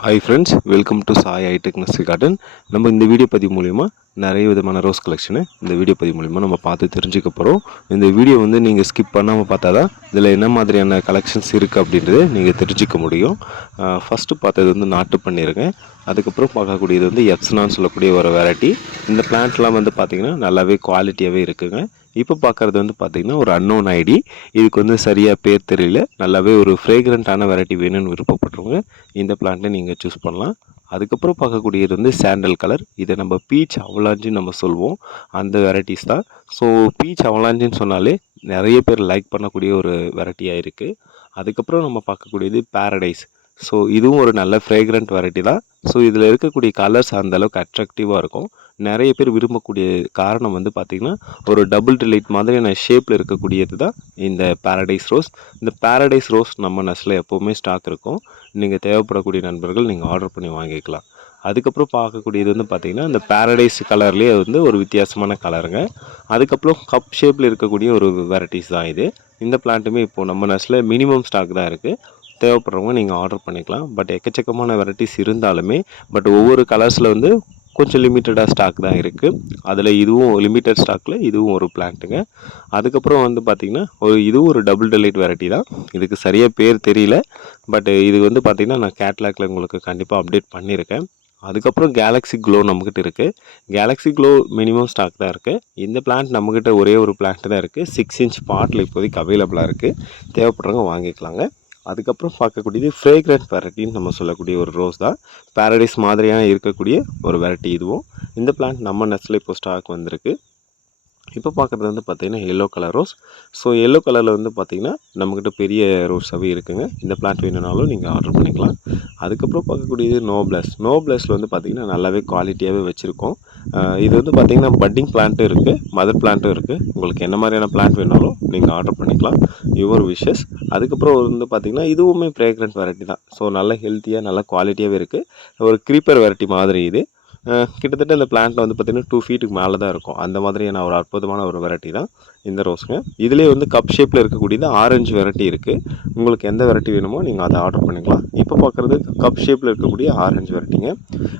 Hi friends, welcome to Sai hi tech nursery garden. நம்ம இந்த video பதிவு மூலிமா நிறைய விதமான ரோஸ் கலெக்ஷனு இந்த வீடியோ பதிவு மூலிமா நம்ம பார்த்து தெரிஞ்சுக்க போகிறோம். இந்த வீடியோ நீங்கள் ஸ்கிப் பண்ணாமல் பார்த்தா தான் இதில் என்ன மாதிரியான கலெக்ஷன்ஸ் இருக்குது அப்படின்றத நீங்கள் தெரிஞ்சிக்க முடியும். ஃபஸ்ட்டு பார்த்தது நாட்டு பன்னீருங்க. அதுக்கப்புறம் பார்க்கக்கூடியது எப்சனான்னு சொல்லக்கூடிய ஒரு வெரைட்டி. இந்த பிளான்ட்லாம் பார்த்திங்கன்னா நல்லாவே குவாலிட்டியாகவே இருக்குங்க. இப்போ பார்க்குறது பார்த்திங்கன்னா ஒரு அன்னோன் ஐடி. இதுக்கு சரியாக பேர் தெரியல. நல்லாவே ஒரு ஃப்ரேக்ரண்ட்டான வெரைட்டி வேணும்னு விருப்பப்படுறவங்க இந்த பிளான்ட்டை நீங்கள் சூஸ் பண்ணலாம். அதுக்கப்புறம் பார்க்கக்கூடியது சாண்டல் கலர். இதை நம்ம பீச் அவலாஞ்சின்னு நம்ம சொல்லுவோம். அந்த வெரைட்டிஸ் தான். ஸோ பீச் அவலாஞ்சின்னு சொன்னாலே நிறைய பேர் லைக் பண்ணக்கூடிய ஒரு வெரைட்டியாக இருக்குது. அதுக்கப்புறம் நம்ம பார்க்கக்கூடியது பேரடைஸ். ஸோ இதுவும் ஒரு நல்ல ஃப்ரேக்ரண்ட் வெரைட்டி தான். ஸோ இதில் இருக்கக்கூடிய கலர்ஸ் அந்தளவுக்கு அட்ராக்டிவாக இருக்கும். நிறைய பேர் விரும்பக்கூடிய காரணம் பார்த்திங்கன்னா ஒரு டபுள் டிலைட் மாதிரியான ஷேப்பில் இருக்கக்கூடியது தான் இந்த பேரடைஸ் ரோஸ். இந்த பேரடைஸ் ரோஸ் நம்ம நர்சரியில் எப்போவுமே ஸ்டாக் இருக்கும். நீங்கள் தேவைப்படக்கூடிய நண்பர்கள் நீங்கள் ஆர்டர் பண்ணி வாங்கிக்கலாம். அதுக்கப்புறம் பார்க்கக்கூடியது பார்த்திங்கன்னா இந்த பேரடைஸ் கலர்லேயே ஒரு வித்தியாசமான கலருங்க. அதுக்கப்புறம் கப் ஷேப்பில் இருக்கக்கூடிய ஒரு வெரைட்டிஸ் தான் இது. இந்த பிளான்ட்டுமே இப்போது நம்ம நர்சரியில் மினிமம் ஸ்டாக் தான் இருக்குது. தேவைப்படுறவங்க நீங்கள் ஆர்டர் பண்ணிக்கலாம். பட் எக்கச்சக்கமான வெரைட்டிஸ் இருந்தாலுமே ஒவ்வொரு கலர்ஸில் கொஞ்சம் லிமிட்டடாக ஸ்டாக் தான் இருக்குது. அதில் இதுவும் லிமிட்டட் ஸ்டாக்கில் இதுவும் ஒரு பிளான்ட்டுங்க. அதுக்கப்புறம் பார்த்திங்கன்னா இதுவும் ஒரு டபுள் டிலைட் வெரைட்டி தான். இதுக்கு சரியாக பேர் தெரியல. பட் இது பார்த்திங்கன்னா நான் கேட்லாகில் உங்களுக்கு கண்டிப்பாக அப்டேட் பண்ணியிருக்கேன். அதுக்கப்புறம் கேலக்ஸி க்ளோ நம்மக்கிட்ட இருக்குது. கேலக்ஸி க்ளோ மினிமம் ஸ்டாக் தான் இருக்குது. இந்த பிளான்ட் நம்மக்கிட்ட ஒரே ஒரு பிளான்ட் தான் இருக்குது. 6 இன்ச் பாட்டில் இப்போதைக்கு அவைலபிளாக இருக்குது. தேவைப்படுறவங்க வாங்கிக்கலாங்க. அதுக்கப்புறம் பார்க்கக்கூடியது ஃப்ரேக்ரண்ட் வெரைட்டின்னு நம்ம சொல்லக்கூடிய ஒரு ரோஸ் தான். பேரடைஸ் மாதிரியாக இருக்கக்கூடிய ஒரு வெரைட்டி இதுவும். இந்த பிளான்ட் நம்ம நர்சரியில் இப்போ ஸ்டாக் வந்திருக்கு. இப்போ பார்க்குறது பார்த்திங்கன்னா yellow colour rose. So yellow கலரில் பார்த்திங்கன்னா நம்மக்கிட்ட பெரிய ரோஸாகவே இருக்குங்க. இந்த பிளான்ட் வேணுனாலும் நீங்கள் ஆர்டர் பண்ணிக்கலாம். அதுக்கப்புறம் பார்க்கக்கூடியது நோப்ளஸில் பார்த்திங்கன்னா நல்லாவே குவாலிட்டியாகவே வச்சுருக்கோம். இது பார்த்திங்கன்னா பட்டிங் பிளான்ட்டும் இருக்குது, மதர் பிளான்ட்டும் இருக்குது. உங்களுக்கு என்ன மாதிரியான பிளான்ட் வேணாலும் நீங்கள் ஆர்டர் பண்ணிக்கலாம். Your wishes. அதுக்கப்புறம் பார்த்திங்கன்னா இதுவுமே ஃப்ரேக்ரண்ட் வெரைட்டி தான். ஸோ நல்ல ஹெல்த்தியாக நல்ல குவாலிட்டியாகவே இருக்குது. ஒரு க்ரீப்பர் வெரைட்டி மாதிரி இது. கிட்டத்தட்ட இந்த பிளான்ட்டில் பார்த்திங்கன்னா 2 ஃபீட்டுக்கு மேலே தான் இருக்கும். அந்த மாதிரியான ஒரு அற்புதமான ஒரு வெரைட்டி தான் இந்த ரோஸுங்க. இதிலே கப் ஷேப்பில் இருக்கக்கூடியது ஆரஞ்சு வெரைட்டி இருக்குது. உங்களுக்கு எந்த வெரைட்டி வேணுமோ நீங்கள் அதை ஆர்டர் பண்ணிக்கலாம். இப்போ பார்க்குறது கப் ஷேப்பில் இருக்கக்கூடிய ஆரஞ்சு வெரைட்டிங்க.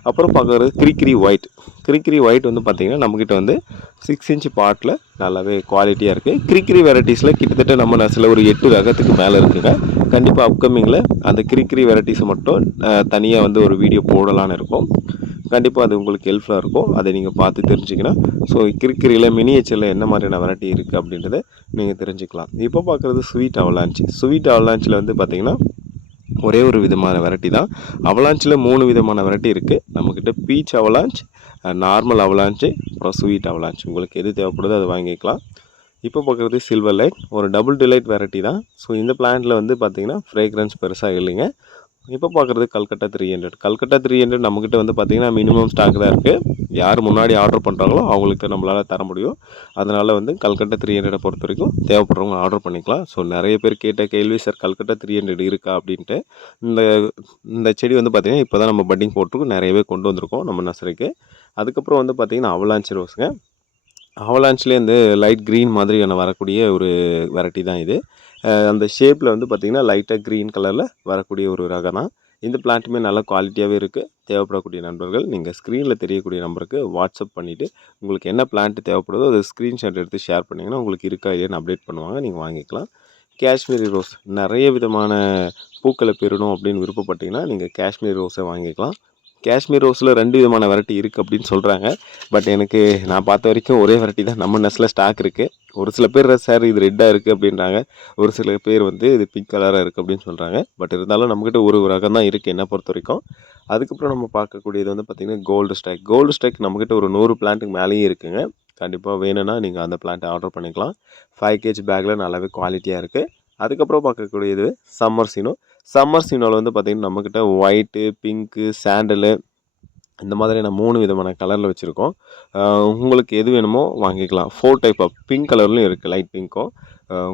அப்புறம் பார்க்குறது கிரிக்கிரி ஒயிட். கிரிக்கிரி ஒயிட் பார்த்திங்கன்னா நம்மக்கிட்ட 6 இன்ச் பாட்டில் நல்லாவே குவாலிட்டியாக இருக்குது. கிரிக்கிரி வெரைட்டிஸில் கிட்டத்தட்ட நம்ம நர்சரியில் ஒரு 8 ரகத்துக்கு மேலே இருக்குங்க. கண்டிப்பாக அப்கமிங்கில் அந்த கிரிக்கிரி வெரைட்டிஸை மட்டும் தனியாக ஒரு வீடியோ போடலான்னு இருக்கும். கண்டிப்பாக அது உங்களுக்கு ஹெல்ப்ஃபுல்லாக இருக்கும். அதை நீங்கள் பார்த்து தெரிஞ்சிங்கன்னா ஸோ கிரிக்கிரியில் மினியேச்சரில் என்ன மாதிரியான வெரைட்டி இருக்குது அப்படின்றத நீங்கள் தெரிஞ்சுக்கலாம். இப்போ பார்க்குறது ஸ்வீட் அவலாஞ்சி. ஸ்வீட் அவலாஞ்சில் பார்த்திங்கன்னா ஒரே ஒரு விதமான வெரைட்டி தான். அவலாஞ்சில் 3 விதமான வெரைட்டி இருக்குது. நம்மக்கிட்ட பீச் அவலாஞ்ச், நார்மல் அவலாஞ்சு, அப்புறம் ஸ்வீட் அவலாஞ்ச். உங்களுக்கு எது தேவைப்படுதோ அதை வாங்கிக்கலாம். இப்போ பார்க்குறது சில்வர் லைட். ஒரு டபுள் டிலைட் வெரைட்டி தான். ஸோ இந்த பிளான்ட்டில் பார்த்திங்கன்னா ஃப்ரேக்ரன்ஸ் பெருசாக இல்லைங்க. இப்போ பார்க்குறது கல்கட்டா 300. கல்கட்டா 300 நம்மக்கிட்ட பார்த்திங்கன்னா மினிமம் ஸ்டாக் தான் இருக்குது. யார் முன்னாடி ஆர்டர் பண்ணுறாங்களோ அவங்களுக்கு நம்மளால் தர முடியும். அதனால் கல்கட்டா 300 பொறுத்த வரைக்கும் தேவைப்படுறவங்க ஆர்டர் பண்ணிக்கலாம். ஸோ நிறைய பேர் கேட்ட கேள்வி, சார் கல்கட்டா 300 இருக்கா அப்படின்ட்டு. இந்த இந்த செடி பார்த்திங்கன்னா இப்போ தான் நம்ம பட்டிங் போட்டிருக்கோம். நிறையவே கொண்டு வந்திருக்கோம் நம்ம நர்சரிக்கு. அதுக்கப்புறம் பார்த்திங்கன்னா அவலாஞ்சி ரோஸுங்க. அவலாஞ்சிலே லைட் க்ரீன் மாதிரியான வரக்கூடிய ஒரு வெரைட்டி தான் இது. அந்த ஷேப்பில் பார்த்திங்கன்னா லைட்டாக க்ரீன் கலரில் வரக்கூடிய ஒரு ரகம் தான். இந்த பிளான்ட்டுமே நல்ல குவாலிட்டியாகவே இருக்குது. தேவைப்படக்கூடிய நண்பர்கள் நீங்கள் ஸ்க்ரீனில் தெரியக்கூடிய நம்பருக்கு வாட்ஸ்அப் பண்ணிவிட்டு உங்களுக்கு என்ன பிளான்ட்டு தேவைப்படுதோ அதை ஸ்க்ரீன்ஷாட் எடுத்து ஷேர் பண்ணிங்கன்னா உங்களுக்கு இருக்கா இல்லையான்னு அப்டேட் பண்ணுவாங்க. நீங்கள் வாங்கிக்கலாம். காஷ்மீரி ரோஸ். நிறைய விதமான பூக்களை பெறணும் அப்படின்னு விருப்பப்பட்டிங்கன்னா நீங்கள் காஷ்மீரி ரோஸை வாங்கிக்கலாம். காஷ்மீர் ரோஸில் 2 விதமான வெரைட்டி இருக்குது அப்படின்னு சொல்கிறாங்க. பட் நான் பார்த்த வரைக்கும் ஒரே வெரைட்டி தான் நம்ம நர்சரியில் ஸ்டாக் இருக்குது. ஒரு சில பேர் சார் இது ரெட்டாக இருக்குது அப்படின்றாங்க. ஒரு சில பேர் இது பிங்க் கலராக இருக்குது அப்படின்னு சொல்கிறாங்க. பட் இருந்தாலும் நம்மக்கிட்ட ஒரு ரகம் தான் இருக்குது என்னை பொறுத்த வரைக்கும். அதுக்கப்புறம் நம்ம பார்க்கக்கூடியது பார்த்திங்கன்னா கோல்டு ஸ்ட்ரைக். கோல்டு ஸ்ட்ரைக் நம்மக்கிட்ட ஒரு 100 பிளான்ட்டுக்கு மேலேயே இருக்குங்க. கண்டிப்பாக வேணும்னா நீங்கள் அந்த பிளான்ட்டை ஆர்டர் பண்ணிக்கலாம். 5 kg பேக்கில் நல்லாவே குவாலிட்டியாக இருக்குது. அதுக்கப்புறம் பார்க்கக்கூடியது சம்மர் சீனோ. சம்மர் சீனோவில் பார்த்திங்கன்னா நம்மக்கிட்ட ஒயிட்டு, பிங்க்கு, சாண்டலு இந்த மாதிரியான 3 விதமான கலரில் வச்சுருக்கோம். உங்களுக்கு எது வேணுமோ வாங்கிக்கலாம். 4 டைப் ஆஃப் பிங்க் கலர்லையும் இருக்குது, லைட் பிங்க்கும்.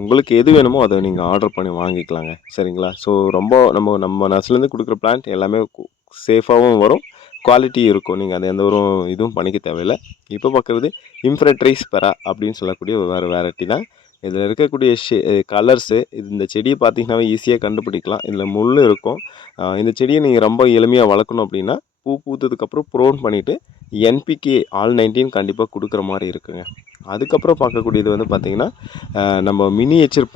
உங்களுக்கு எது வேணுமோ அதை நீங்கள் ஆர்டர் பண்ணி வாங்கிக்கலாங்க. சரிங்களா? ஸோ ரொம்ப நம்ம நர்சரிலேருந்து கொடுக்குற பிளான்ட் எல்லாமே சேஃபாகவும் வரும், குவாலிட்டி இருக்கும். நீங்கள் அது எந்த ஒரு இதுவும் பண்ணிக்க தேவையில்லை. இப்போ பார்க்குறது இம்ப்ரட்ரைஸ் பெரா அப்படின்னு சொல்லக்கூடிய வேறு வெரைட்டி தான். இதில் இருக்கக்கூடிய கலர்ஸு இந்த செடியை பார்த்தீங்கன்னாவே ஈஸியாக கண்டுபிடிக்கலாம். இதில் முள் இருக்கும். இந்த செடியை நீங்கள் ரொம்ப எளிமையாக வளர்க்கணும் அப்படின்னா பூ பூத்ததுக்கப்புறம் ப்ரோன் பண்ணிவிட்டு என்பிகே ஆல்-19 கண்டிப்பாக கொடுக்குற மாதிரி இருக்குங்க. அதுக்கப்புறம் பார்க்கக்கூடியது வந்து பார்த்திங்கன்னா நம்ம மினியேச்சர்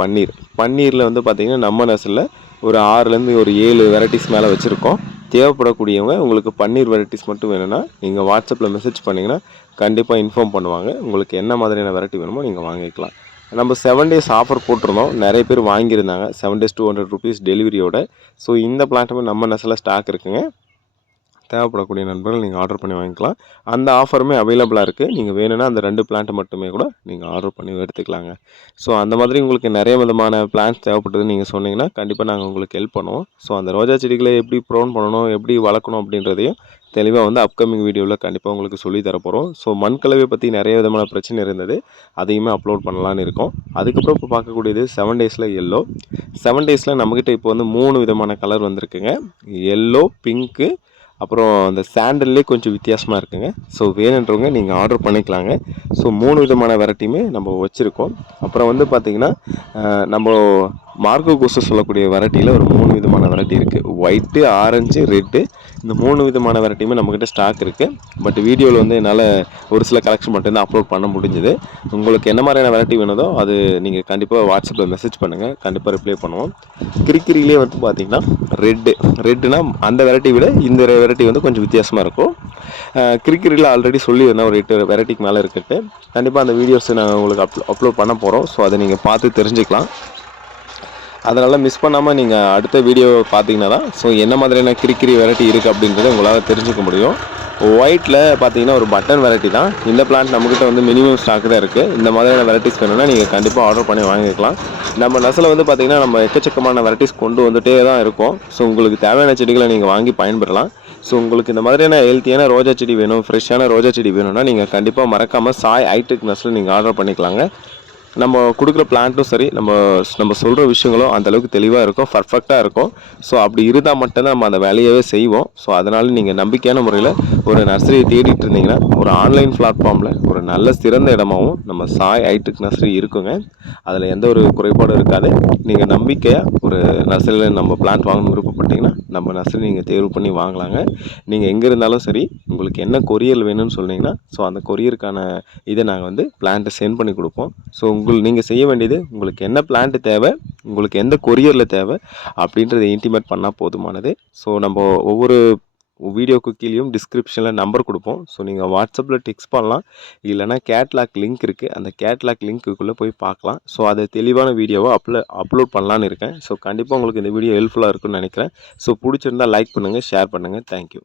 பன்னீரில் வந்து பார்த்திங்கன்னா நம்ம நர்சரியில் ஒரு 6லேருந்து ஒரு 7 வெரைட்டிஸ் மேலே வச்சுருக்கோம். தேவைப்படக்கூடியவங்க உங்களுக்கு பன்னீர் வெரைட்டிஸ் மட்டும் வேணும்னா நீங்கள் வாட்ஸ்அப்பில் மெசேஜ் பண்ணிங்கன்னா கண்டிப்பாக இன்ஃபார்ம் பண்ணுவாங்க. உங்களுக்கு என்ன மாதிரியான வெரைட்டி வேணுமோ நீங்கள் வாங்கிக்கலாம். நம்ம 7 டேஸ் ஆஃபர் போட்டிருந்தோம். நிறைய பேர் வாங்கியிருந்தாங்க. 7 டேஸ் ₹200 டெலிவரியோட. ஸோ இந்த பிளான்ட்டுமே நம்ம நர்சரியில் ஸ்டாக் இருக்குங்க. தேவைப்படக்கூடிய நண்பர்கள் நீங்கள் ஆர்டர் பண்ணி வாங்கிக்கலாம். அந்த ஆஃபருமே அவைலபிளாக இருக்குது. நீங்கள் வேணும்னா அந்த 2 பிளான்ட்டை மட்டுமே கூட நீங்கள் ஆர்டர் பண்ணி எடுத்துக்கலாங்க. ஸோ அந்த மாதிரி உங்களுக்கு நிறைய விதமான பிளான்ஸ் தேவைப்பட்டதுன்னு நீங்கள் சொன்னீங்கன்னா கண்டிப்பாக நாங்கள் உங்களுக்கு ஹெல்ப் பண்ணுவோம். ஸோ அந்த ரோஜா செடிகளை எப்படி ப்ரோன் பண்ணணும், எப்படி வளர்க்கணும் அப்படின்றதையும் தெளிவாக வந்து அப்கமிங் வீடியோவில் கண்டிப்பாக உங்களுக்கு சொல்லி தரப்போகிறோம். ஸோ மண் கலவையை பற்றி நிறைய விதமான பிரச்சனை இருந்தது. அதையுமே அப்லோட் பண்ணலான்னு இருக்கோம். அதுக்கப்புறம் இப்போ பார்க்கக்கூடியது 7 டேஸில் எல்லோ. 7 டேஸில் நம்மக்கிட்ட இப்போ வந்து 3 விதமான கலர் வந்திருக்குங்க. எல்லோ, பிங்க்கு, அப்புறம் அந்த சாண்டல்லே கொஞ்சம் வித்தியாசமாக இருக்குங்க. ஸோ வேணுன்றவங்க நீங்கள் ஆர்டர் பண்ணிக்கலாங்க. ஸோ 3 விதமான வெரைட்டியுமே நம்ம வச்சுருக்கோம். அப்புறம் வந்து பார்த்திங்கன்னா நம்ம மார்கோ கோஸு சொல்லக்கூடிய வெரைட்டியில் ஒரு 3 விதமான வெரைட்டி இருக்குது. ஒயிட்டு, ஆரஞ்சு, ரெட்டு, இந்த 3 விதமான வெரைட்டியுமே நம்மக்கிட்ட ஸ்டாக் இருக்குது. பட் வீடியோவில் வந்து என்னால் ஒரு சில கலெக்ஷன் மட்டும்தான் அப்லோட் பண்ண முடிஞ்சுது. உங்களுக்கு என்ன மாதிரியான வெரைட்டி வேணுதோ அது நீங்கள் கண்டிப்பாக வாட்ஸ்அப்பில் மெசேஜ் பண்ணுங்கள். கண்டிப்பாக ரிப்ளை பண்ணுவோம். கிரிக்கிரிலே வந்து பார்த்திங்கன்னா ரெட்டுனா அந்த வெரைட்டி விட இந்த வெரைட்டி வந்து கொஞ்சம் வித்தியாசமாக இருக்கும். கிரிக்கிரியில் ஆல்ரெடி சொல்லியிருந்தேன் ஒரு 8 வெரைட்டிக்கு மேலே இருக்குது. கண்டிப்பாக அந்த வீடியோஸை நான் உங்களுக்கு அப்லோட் பண்ண போகிறோம். ஸோ அதை நீங்கள் பார்த்து தெரிஞ்சுக்கலாம். அதனால் மிஸ் பண்ணாமல் நீங்கள் அடுத்த வீடியோ பார்த்தீங்கன்னா தான் ஸோ என்ன மாதிரியான கிரிக்கிரி வெரைட்டி இருக்குது அப்படின்றத உங்களால் தெரிஞ்சுக்க முடியும். ஒயிட்டில் பார்த்தீங்கன்னா ஒரு பட்டன் வெரைட்டி தான். இந்த பிளான்ட் நம்மக்கிட்ட வந்து மினிமம் ஸ்டாக் தான் இருக்குது. இந்த மாதிரியான வெரைட்டிஸ் வேணும்னா நீங்கள் கண்டிப்பாக ஆர்டர் பண்ணி வாங்கிக்கலாம். நம்ம நர்சரியில் வந்து பார்த்திங்கன்னா நம்ம எக்கச்சக்கமான வெரைட்டிஸ் கொண்டு வந்துகிட்டே தான் இருக்கோம். ஸோ உங்களுக்கு தேவையான செடிகளை நீங்கள் வாங்கி பயன்பெறலாம். ஸோ உங்களுக்கு இந்த மாதிரியான ஹெல்த்தியான ரோஜா செடி வேணும், ஃப்ரெஷ்ஷான ரோஜா செடி வேணும்னா நீங்கள் கண்டிப்பாக மறக்காமல் சாய் ஹைடெக் நர்சரியில் நீங்கள் ஆர்டர் பண்ணிக்கலாங்க. நம்ம கொடுக்குற பிளான்ட்டும் சரி, நம்ம சொல்கிற விஷயங்களும் அந்தளவுக்கு தெளிவாக இருக்கும், பர்ஃபெக்டாக இருக்கும். ஸோ அப்படி இருந்தால் மட்டும்தான் நம்ம அந்த வேலையவே செய்வோம். ஸோ அதனால் நீங்கள் நம்பிக்கையான முறையில் ஒரு நர்சரியை தேடிட்டு இருந்தீங்கன்னா ஒரு ஆன்லைன் பிளாட்ஃபார்மில் ஒரு நல்ல சிறந்த இடமாகவும் நம்ம சாய் ஹைடெக் நர்சரி இருக்குங்க. அதில் எந்த ஒரு குறைபாடும் இருக்காது. நீங்கள் நம்பிக்கையாக ஒரு நர்சரியில் நம்ம பிளான்ட் வாங்கணும்னு விருப்பப்பட்டீங்கன்னா நம்ம நர்சரி நீங்கள் தேர்வு பண்ணி வாங்கலாங்க. நீங்கள் எங்கே இருந்தாலும் சரி, உங்களுக்கு என்ன கொரியர் வேணும்னு சொன்னீங்கன்னா ஸோ அந்த கொரியருக்கான இதை நாங்கள் வந்து பிளான்ட்டை சென்ட் பண்ணி கொடுப்போம். ஸோ நீங்கள் செய்ய வேண்டியது உங்களுக்கு என்ன பிளான்ட் தேவை, உங்களுக்கு எந்த கொரியரில் தேவை அப்படின்றத இன்டிமேட் பண்ணால் போதுமானது. ஸோ நம்ம ஒவ்வொரு வீடியோக்கு கீழேயும் டிஸ்கிரிப்ஷனில் நம்பர் கொடுப்போம். ஸோ நீங்கள் வாட்ஸ்அப்பில் டெக்ஸ்ட் பண்ணலாம். இல்லைனா கேட்லாக் லிங்க் இருக்குது. அந்த கேட்லாக் லிங்க்குள்ளே போய் பார்க்கலாம். ஸோ அதை தெளிவான வீடியோவை அப்லோட் பண்ணலான்னு இருக்கேன். ஸோ கண்டிப்பாக உங்களுக்கு இந்த வீடியோ ஹெல்ப்ஃபுல்லாக இருக்குன்னு நினைக்கிறேன். ஸோ பிடிச்சிருந்தால் லைக் பண்ணுங்கள், ஷேர் பண்ணுங்கள். தேங்க்யூ.